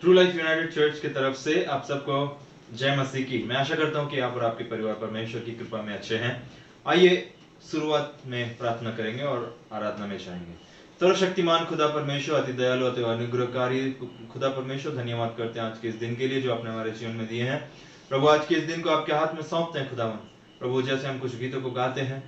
True life United church की तरफ से आप सबको जय मसीह की। मैं आशा करता हूं कि आप और आपके परिवार परमेश्वर की कृपा में अच्छे हैं। आइए शुरुआत में प्रार्थना करेंगे और आराधना में जाएंगे। सर्वशक्तिमान खुदा परमेश्वर, अति दयालु अति अनुग्रहकारी खुदा परमेश्वर, धन्यवाद करते हैं आज के इस दिन के लिए जो आपने हमारे जीवन में दिए हैं। प्रभु, आज के इस दिन को आपके हाथ में सौंपते हैं खुदावन। प्रभु, जैसे हम कुछ गीतों को गाते हैं,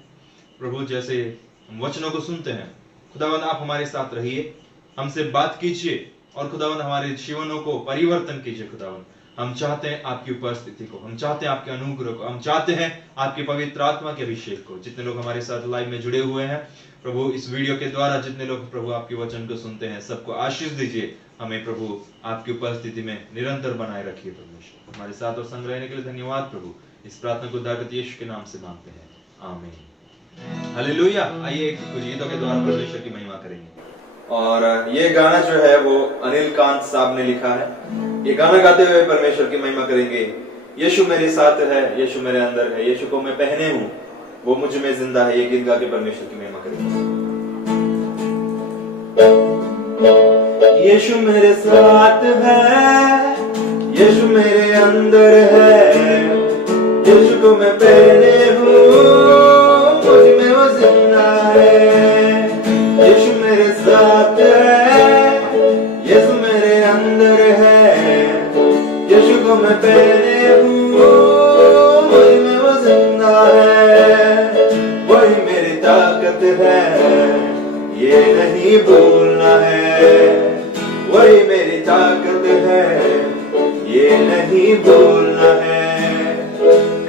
प्रभु जैसे हम वचनों को सुनते हैं, खुदावन आप हमारे साथ रहिए, हमसे बात कीजिए और खुदावन हमारे जीवनों को परिवर्तन कीजिए। खुदावन हम चाहते हैं आपकी उपस्थिति को, हम चाहते हैं आपके अनुग्रह को, हम चाहते हैं आपके पवित्र आत्मा के अभिषेक को। जितने लोग हमारे साथ लाइव में जुड़े हुए हैं प्रभु, इस वीडियो के द्वारा जितने लोग प्रभु आपके वचन को सुनते हैं, सबको आशीष दीजिए। हमें प्रभु आपकी उपस्थिति में निरंतर बनाए रखिए। परमेश्वर हमारे साथ और संग रहने के लिए धन्यवाद प्रभु। इस प्रार्थना को उद्धारकर्ता यीशु के नाम से मांगते हैं, आमीन। हालेलुया। आइए कुछ गीतों के द्वारा परमेश्वर की महिमा करेंगे। और ये गाना जो है वो अनिल कांत साहब ने लिखा है। ये गाना गाते हुए परमेश्वर की महिमा करेंगे। यीशु मेरे साथ है, यीशु मेरे अंदर है, यीशु को मैं पहने हूँ, वो मुझ में जिंदा है। ये गीत गा के परमेश्वर की महिमा करेंगे। यीशु मेरे साथ है, यीशु मेरे अंदर है, यीशु को मैं पहने हूँ, मुझ में वो जिंदा है। यीशु मेरे साथ है, यीशु मेरे अंदर है, यीशु को मैं पहने हूँ, मुझ में वो जिंदा है। वही मेरी ताकत है, ये नहीं भूलना है। वही मेरी ताकत है, ये नहीं भूलना है।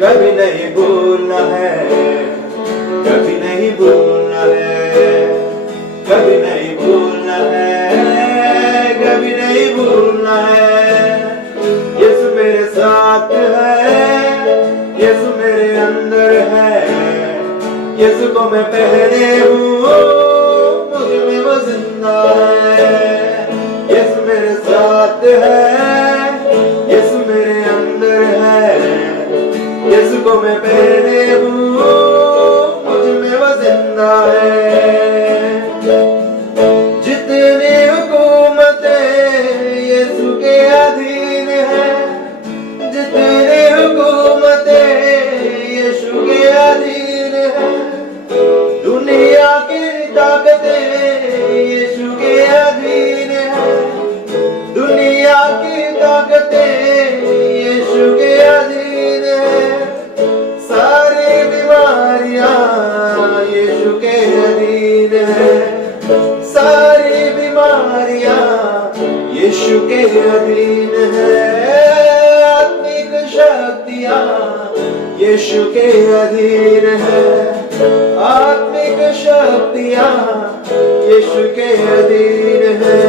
कभी नहीं भूलना है, कभी नहीं भूलना है, कभी नहीं भूलना है, कभी नहीं भूलना है। यीशु मेरे साथ है, यीशु मेरे अंदर है, यीशु को मैं पहने हूँ, मुझ में वो जिंदा है। यीशु मेरे साथ है, यीशु मेरे अंदर है, यीशु को मैं पहने हूँ, मुझ में वो जिंदा है। जितनी हुकूमतें यीशु के अधीन है, जितनी हुकूमतें यीशु के अधीन है, दुनिया की ताकतें यीशु के अधीन है, दुनिया की ताकतें यीशु के अधीन है। सारी बीमारियां यीशु के अधीन है, सारी बीमारियां यीशु के अधीन है। आत्मिक शक्तियां यीशु के अधीन है, आत्मिक शक्तियां यीशु के अधीन है।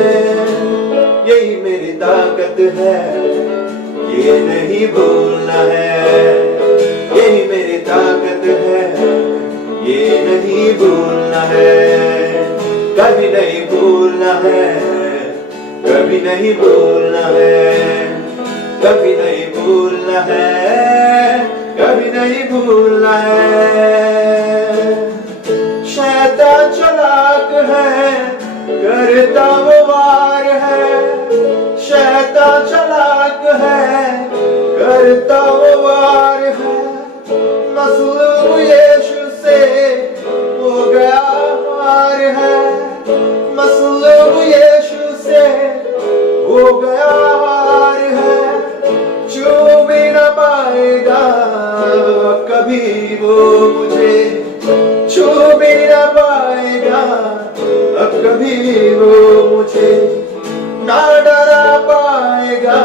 यही मेरी ताकत है, ये नहीं भूलना है। यही मेरी ताकत है, ये नहीं भूलना है। कभी नहीं भूलना है, कभी नहीं भूलना है, कभी नहीं भूलना है, कभी नहीं भूलना है। शैतान चालाक है, करता वो वार है। शैतान चालाक है, करता वो वार है। मसलूब यीशु से हो गया हार है, मसलूब यीशु से हो गया हार है। छू भी न पाएगा कभी वो मुझे, छू भी न पाएगा अब कभी वो मुझे। ना डरा पाएगा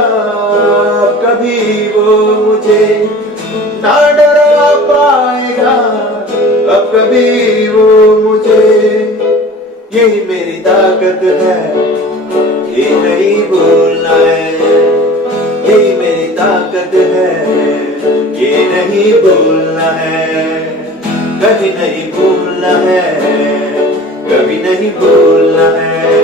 कभी वो मुझे, ना डरा पाएगा अब कभी वो मुझे। यही मेरी ताकत है, ये नहीं भूलना है। यही मेरी ताकत है, ये नहीं भूलना है। कभी नहीं भूलना है, कभी नहीं भूलना है,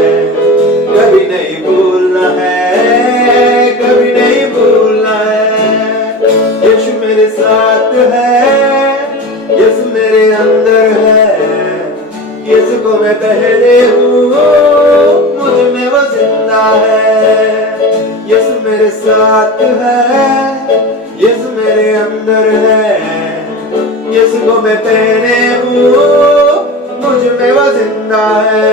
कभी नहीं भूलना है, कभी नहीं भूलना है। यीशु मेरे साथ है, यीशु मेरे अंदर है, यीशु को मैं पहने हूँ, मुझ में वो जिंदा है। मेरे साथ है, यीशु मेरे अंदर है, यीशु को मैं पहने हूँ, मुझ में वो जिंदा है।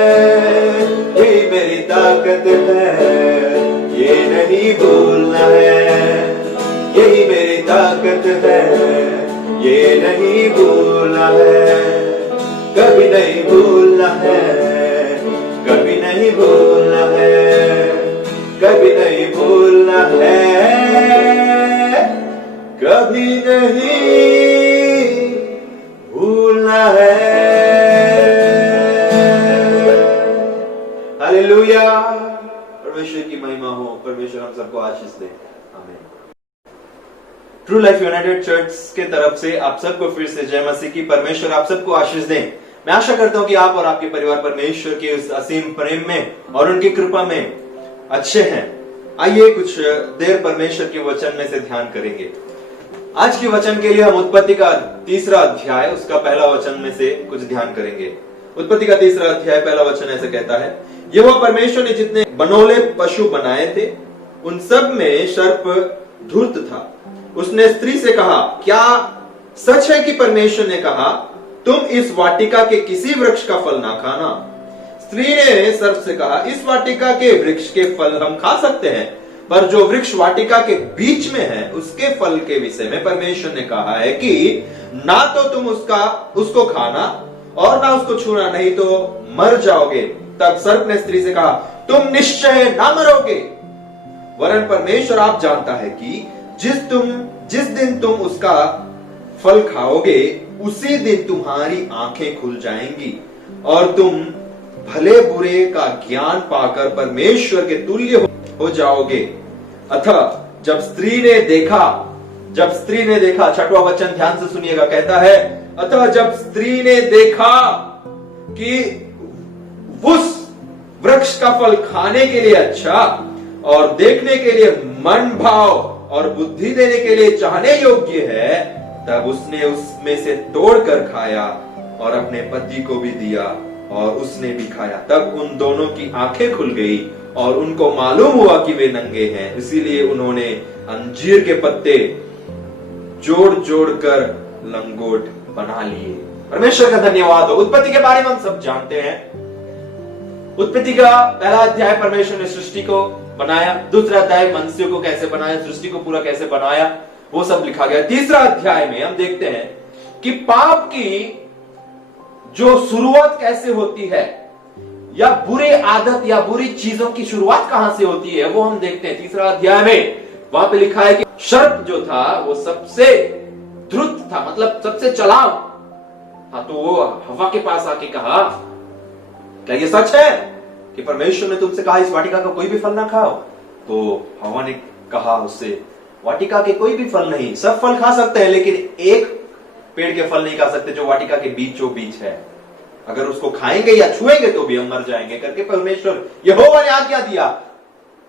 यही मेरी ताकत है, ये नहीं भूलना है। यही मेरी ताकत है, ये नहीं भूलना है। कभी नहीं भूलना है, कभी नहीं भूलना है, कभी नहीं भूलना है, कभी नहीं भूलना है। हालेलुया, परमेश्वर की महिमा हो। परमेश्वर हम सबको आशीष दे। आमीन। ट्रू लाइफ यूनाइटेड चर्च के तरफ से आप सबको फिर से जय मसीह की। परमेश्वर आप सबको आशीष दें। मैं आशा करता हूं कि आप और आपके परिवार परमेश्वर के उस असीम प्रेम में और उनकी कृपा में अच्छे हैं। आइए कुछ देर परमेश्वर के वचन में से ध्यान करेंगे। आज के वचन के लिए हम उत्पत्ति का 3रा अध्याय उसका पहला वचन में से कुछ ध्यान करेंगे। उत्पत्ति का 3रा अध्याय पहला वचन ऐसे कहता है, यहोवा परमेश्वर ने जितने बनोले पशु बनाए थे उन सब में सर्प धूर्त था। उसने स्त्री से कहा, क्या सच है कि परमेश्वर ने कहा तुम इस वाटिका के किसी वृक्ष का फल ना खाना? स्त्री ने सर्प से कहा, इस वाटिका के वृक्ष के फल हम खा सकते हैं, पर जो वृक्ष वाटिका के बीच में है उसके फल के विषय में परमेश्वर ने कहा है कि ना तो तुम उसको खाना और ना उसको छूना, नहीं तो मर जाओगे। तब सर्प ने स्त्री से कहा, तुम निश्चय ना मरोगे, वरन परमेश्वर आप जानता है कि जिस दिन तुम उसका फल खाओगे उसी दिन तुम्हारी आंखें खुल जाएंगी और तुम भले बुरे का ज्ञान पाकर परमेश्वर के तुल्य हो जाओगे। अतः जब स्त्री ने देखा, 6वां वचन ध्यान से सुनिएगा, कहता है, अतः जब स्त्री ने देखा कि उस वृक्ष का फल खाने के लिए अच्छा और देखने के लिए मन भाव और बुद्धि देने के लिए चाहने योग्य है, तब उसने उसमें से तोड़कर खाया और अपने पति को भी दिया और उसने भी खाया। तब उन दोनों की आंखें खुल गई और उनको मालूम हुआ कि वे नंगे हैं, इसीलिए उन्होंने अंजीर के पत्ते जोड़ जोड़ कर लंगोट बना लिए। परमेश्वर का धन्यवाद हो। उत्पत्ति के बारे में हम सब जानते हैं। उत्पत्ति का पहला अध्याय परमेश्वर ने सृष्टि को बनाया, दूसरा अध्याय मनुष्य को कैसे बनाया, सृष्टि को पूरा कैसे बनाया, वो सब लिखा गया। तीसरा अध्याय में हम देखते हैं कि पाप की जो शुरुआत कैसे होती है, या बुरे आदत या बुरी चीजों की शुरुआत कहां से होती है, वो हम देखते हैं तीसरा अध्याय में। वहां पे लिखा है कि सर्प जो था वो सबसे द्रुत था, मतलब सबसे चलाव। हाँ, तो वो हवा के पास आके कहा, क्या ये सच है कि परमेश्वर ने तुमसे कहा इस वाटिका का कोई भी फल ना खाओ? तो हवा ने कहा उससे, वाटिका के कोई भी फल नहीं, सब फल खा सकते हैं लेकिन एक पेड़ के फल नहीं खा सकते जो वाटिका के बीचों बीच है। अगर उसको खाएंगे या छुएंगे तो भी हम मर जाएंगे करके परमेश्वर यहोवा ने आज्ञा दिया।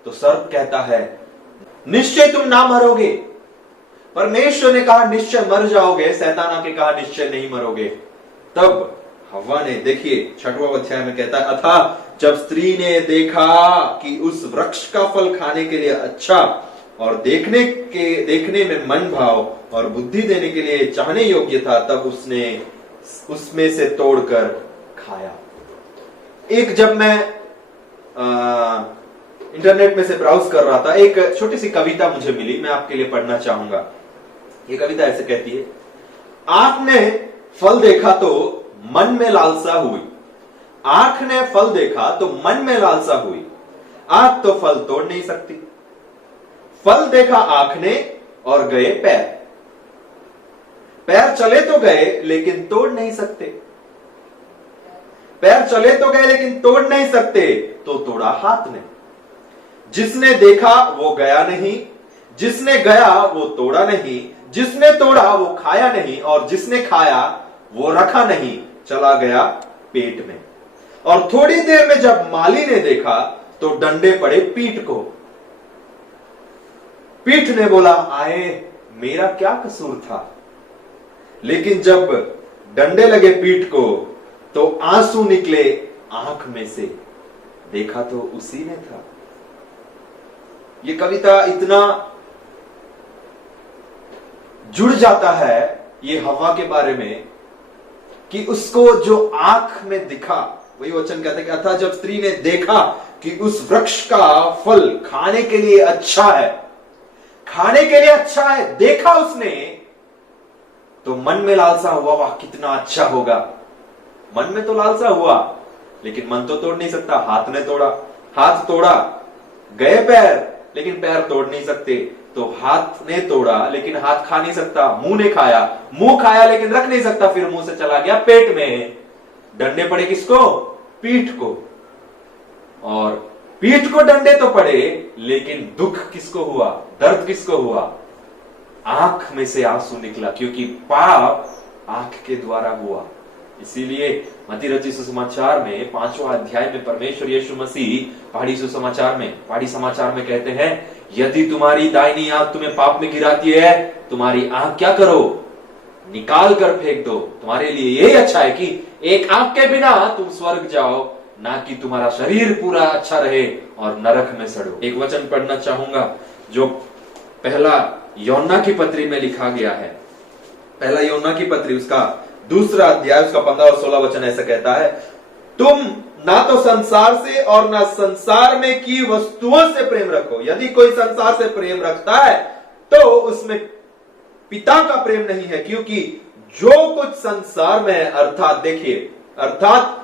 तो सर्प कहता है, निश्चय तुम ना मरोगे। परमेश्वर ने कहा निश्चय मर जाओगे, शैतान आके कहा निश्चय नहीं मरोगे। तब हव्वा ने, देखिए 6वां अध्याय में कहता है, अतः जब स्त्री ने देखा कि उस वृक्ष का फल खाने के लिए अच्छा और देखने में मन भाव और बुद्धि देने के लिए चाहने योग्य था, तब उसने उसमें से तोड़कर खाया। जब मैं इंटरनेट में से ब्राउज कर रहा था, एक छोटी सी कविता मुझे मिली, मैं आपके लिए पढ़ना चाहूंगा। ये कविता ऐसे कहती है, आंख ने फल देखा तो मन में लालसा हुई, आंख ने फल देखा तो मन में लालसा हुई, आंख तो फल तोड़ नहीं सकती। फल देखा आंख ने और गए पैर, पैर चले तो गए लेकिन तोड़ नहीं सकते, पैर चले तो गए लेकिन तोड़ नहीं सकते, तो तोड़ा हाथ ने। जिसने देखा वो गया नहीं, जिसने गया वो तोड़ा नहीं, जिसने तोड़ा वो खाया नहीं, और जिसने खाया वो रखा नहीं, चला गया पेट में। और थोड़ी देर में जब माली ने देखा तो डंडे पड़े पीठ को। पीठ ने बोला, आए मेरा क्या कसूर था। लेकिन जब डंडे लगे पीठ को तो आंसू निकले आंख में से, देखा तो उसी ने था। ये कविता इतना जुड़ जाता है ये हवा के बारे में कि उसको जो आंख में दिखा, वही वचन कहते हैं कि अतः जब स्त्री ने देखा कि उस वृक्ष का फल खाने के लिए अच्छा है, खाने के लिए अच्छा है, देखा उसने तो मन में लालसा हुआ, वाह कितना अच्छा होगा। मन में तो लालसा हुआ लेकिन मन तो तोड़ नहीं सकता। हाथ ने तोड़ा, हाथ तोड़ा, गए पैर लेकिन पैर तोड़ नहीं सकते। तो हाथ ने तोड़ा लेकिन हाथ खा नहीं सकता। मुंह ने खाया, मुंह खाया लेकिन रख नहीं सकता, फिर मुंह से चला गया पेट में। डंडे पड़े किसको? पीठ को। और पीठ को डंडे तो पड़े लेकिन दुख किसको हुआ? दर्द किसको हुआ? आंख में से आंसू निकला, क्योंकि पाप आंख के द्वारा हुआ। इसीलिए मत्ती रचित सुसमाचार में 5वां अध्याय में परमेश्वर यीशु मसीह पहाड़ी समाचार में कहते हैं, यदि तुम्हारी दाहिनी आंख तुम्हें पाप में गिराती है, तुम्हारी आंख क्या करो? निकाल कर फेंक दो। तुम्हारे लिए यही अच्छा है कि एक आंख के बिना तुम स्वर्ग जाओ, ना कि तुम्हारा शरीर पूरा अच्छा रहे और नरक में सड़ो। एक वचन पढ़ना चाहूंगा जो पहला यूहन्ना की पत्री में लिखा गया है। पहला यूहन्ना की पत्री उसका 2 अध्याय उसका 15 और 16 वचन ऐसा कहता है, तुम ना तो संसार से और ना संसार में की वस्तुओं से प्रेम रखो। यदि कोई संसार से प्रेम रखता है तो उसमें पिता का प्रेम नहीं है, क्योंकि जो कुछ संसार में है, अर्थात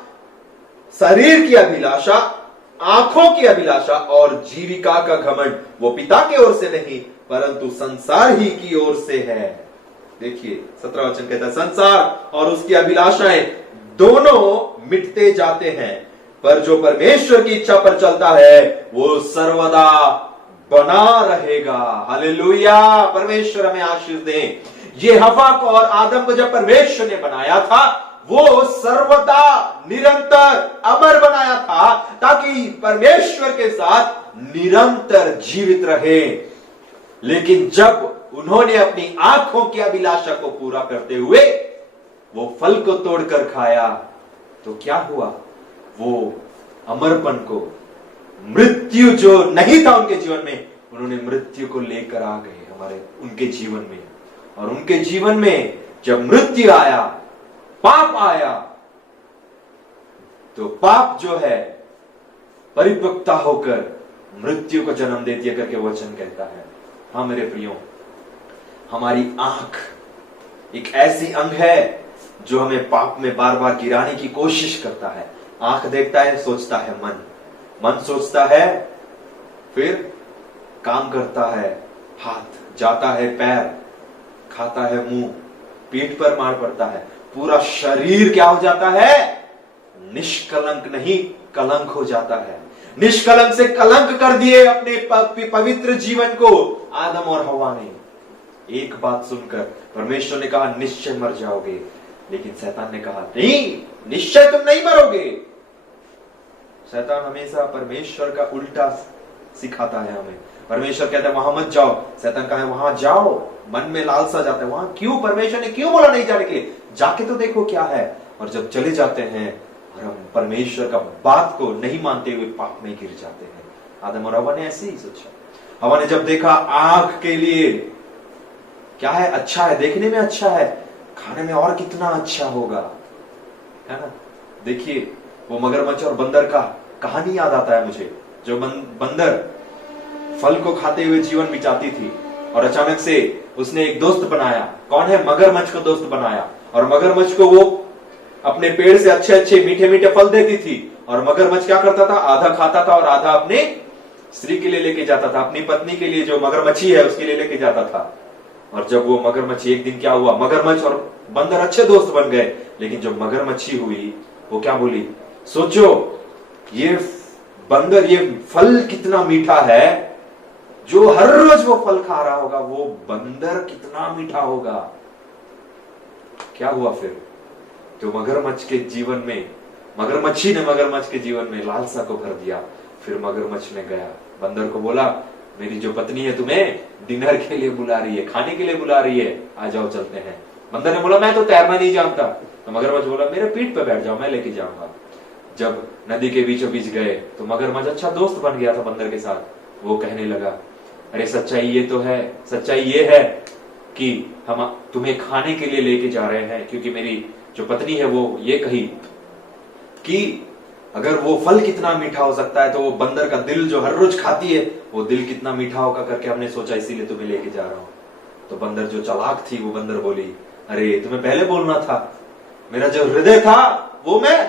शरीर की अभिलाषा, आंखों की अभिलाषा और जीविका का घमंड, वो पिता की ओर से नहीं परंतु संसार ही की ओर से है। देखिए 17 वचन कहता है, संसार और उसकी अभिलाषाएं दोनों मिटते जाते हैं, पर जो परमेश्वर की इच्छा पर चलता है वो सर्वदा बना रहेगा। हालेलुया, परमेश्वर हमें आशीष दे। ये हवा को और आदम को जब परमेश्वर ने बनाया था वो सर्वदा निरंतर अमर बनाया था, ताकि परमेश्वर के साथ निरंतर जीवित रहे। लेकिन जब उन्होंने अपनी आंखों की अभिलाषा को पूरा करते हुए वो फल को तोड़कर खाया तो क्या हुआ? वो अमरपन को, मृत्यु जो नहीं था उनके जीवन में, उन्होंने मृत्यु को लेकर आ गए उनके जीवन में। और उनके जीवन में जब मृत्यु आया, पाप आया, तो पाप जो है परिपक्वता होकर मृत्यु को जन्म दे दिया करके वचन कहता है। हाँ मेरे प्रियो, हमारी आंख एक ऐसी अंग है जो हमें पाप में बार बार गिराने की कोशिश करता है। आंख देखता है, सोचता है मन सोचता है, फिर काम करता है हाथ, जाता है पैर, खाता है मुंह, पीठ पर मार पड़ता है, पूरा शरीर क्या हो जाता है? निष्कलंक नहीं, कलंक हो जाता है। निष्कलंक से कलंक कर दिए अपने पवित्र जीवन को आदम और हवा ने। एक बात सुनकर परमेश्वर ने कहा निश्चय मर जाओगे, लेकिन शैतान ने कहा नहीं, निश्चय तुम नहीं मरोगे। शैतान हमेशा परमेश्वर का उल्टा सिखाता है हमें। परमेश्वर कहता है वहां मत जाओ, शैतान कहा है वहां जाओ। मन में लालसा जाता है, वहां क्यों? परमेश्वर ने क्यों बोला नहीं जाने के लिए? जाके तो देखो क्या है। और जब चले जाते हैं और हम परमेश्वर का बात को नहीं मानते हुए पाप में गिर जाते हैं। आदम और हवा ने ऐसे ही सोचा। हवा ने जब देखा आंख के लिए क्या है? अच्छा है, देखने में अच्छा है, खाने में और कितना अच्छा होगा, है ना। देखिए वो मगरमच्छ और बंदर का कहानी याद आता है मुझे। जो बंदर फल को खाते हुए जीवन बिताती थी और अचानक से उसने एक दोस्त बनाया। कौन है? मगरमच्छ को दोस्त बनाया। और मगरमच्छ को वो अपने पेड़ से अच्छे अच्छे मीठे मीठे फल देती थी। और मगरमच्छ क्या करता था? आधा खाता था और आधा अपने स्त्री के लिए लेके जाता था, अपनी पत्नी के लिए, जो मगरमच्छी है उसके लिए लेके जाता था। और जब वो मगरमच्छी, एक दिन क्या हुआ, मगरमच्छ और बंदर अच्छे दोस्त बन गए। लेकिन जब मगरमच्छी हुई वो क्या बोली? सोचो ये बंदर, ये फल कितना मीठा है, जो हर रोज वो फल खा रहा होगा वो बंदर कितना मीठा होगा। क्या हुआ फिर? जो मगरमच्छ के जीवन में, मगरमच्छी ने मगरमच्छ के जीवन में लालसा को भर दिया। फिर मगरमच्छ ने गया बंदर को बोला मेरी जो पत्नी है तुम्हें डिनर के लिए बुला रही है, खाने के लिए बुला रही है, आ जाओ चलते हैं। बंदर ने बोला मैं तो तैरना नहीं जानता। तो मगरमच्छ बोला मेरे पीठ पे बैठ जाओ, मैं लेके जाऊंगा। जब नदी के बीचों बीच गए तो मगरमच्छ अच्छा दोस्त बन गया था बंदर के साथ। वो कहने लगा अरे सच्चाई ये तो है, सच्चाई ये है कि हम तुम्हें खाने के लिए लेके जा रहे हैं, क्योंकि मेरी जो पत्नी है वो ये कही कि अगर वो फल कितना मीठा हो सकता है तो वो बंदर का दिल जो हर रोज खाती है वो दिल कितना मीठा होगा करके हमने सोचा, इसीलिए तुम्हें लेके जा रहा हूं। तो बंदर जो चालाक थी वो बंदर बोली, अरे तुम्हें पहले बोलना था, मेरा जो हृदय था वो मैं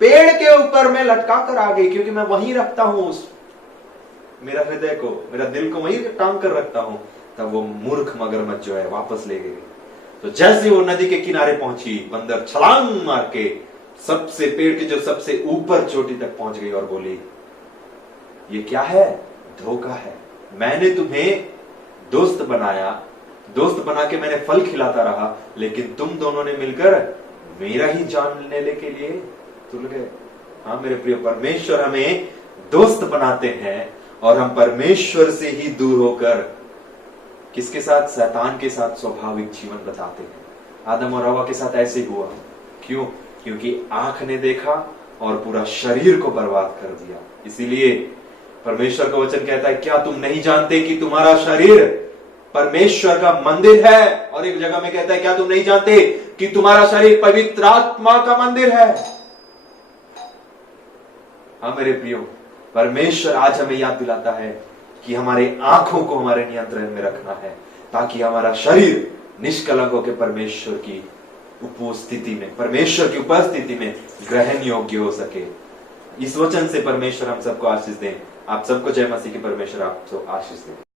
पेड़ के ऊपर में लटका कर आ गई, क्योंकि मैं वहीं रखता हूं उस मेरा हृदय को, मेरा दिल को वहीं टांग कर रखता हूं। तब वो मूर्ख मगरमच्छ जो है वापस ले गई। तो जैसे वो नदी के किनारे पहुंची, बंदर छलांग मार के सबसे पेड़ के जो सबसे ऊपर चोटी तक पहुंच गई और बोली, ये क्या है? धोखा है। मैंने तुम्हें दोस्त बनाया, दोस्त बना के मैंने फल खिलाता रहा, लेकिन तुम दोनों ने मिलकर मेरा ही जान लेने के लिए तुल गए। हाँ मेरे प्रिय, परमेश्वर हमें दोस्त बनाते हैं और हम परमेश्वर से ही दूर होकर किसके साथ? शैतान के साथ स्वाभाविक जीवन बताते हैं। आदम और हवा के साथ ऐसे ही हुआ। क्यों? क्योंकि आंख ने देखा और पूरा शरीर को बर्बाद कर दिया। इसीलिए परमेश्वर का वचन कहता है, क्या तुम नहीं जानते कि तुम्हारा शरीर परमेश्वर का मंदिर है? और एक जगह में कहता है, क्या तुम नहीं जानते कि तुम्हारा शरीर पवित्र आत्मा का मंदिर है? हाँ मेरे प्रियो, परमेश्वर आज हमें याद दिलाता है कि हमारे आंखों को हमारे नियंत्रण में रखना है, ताकि हमारा शरीर निष्कलंक होकर परमेश्वर की उपस्थिति में, परमेश्वर की उपस्थिति में ग्रहण योग्य हो सके। इस वचन से परमेश्वर हम सबको आशीष दें। आप सबको जय मसीह की। परमेश्वर आपको आशीष दें।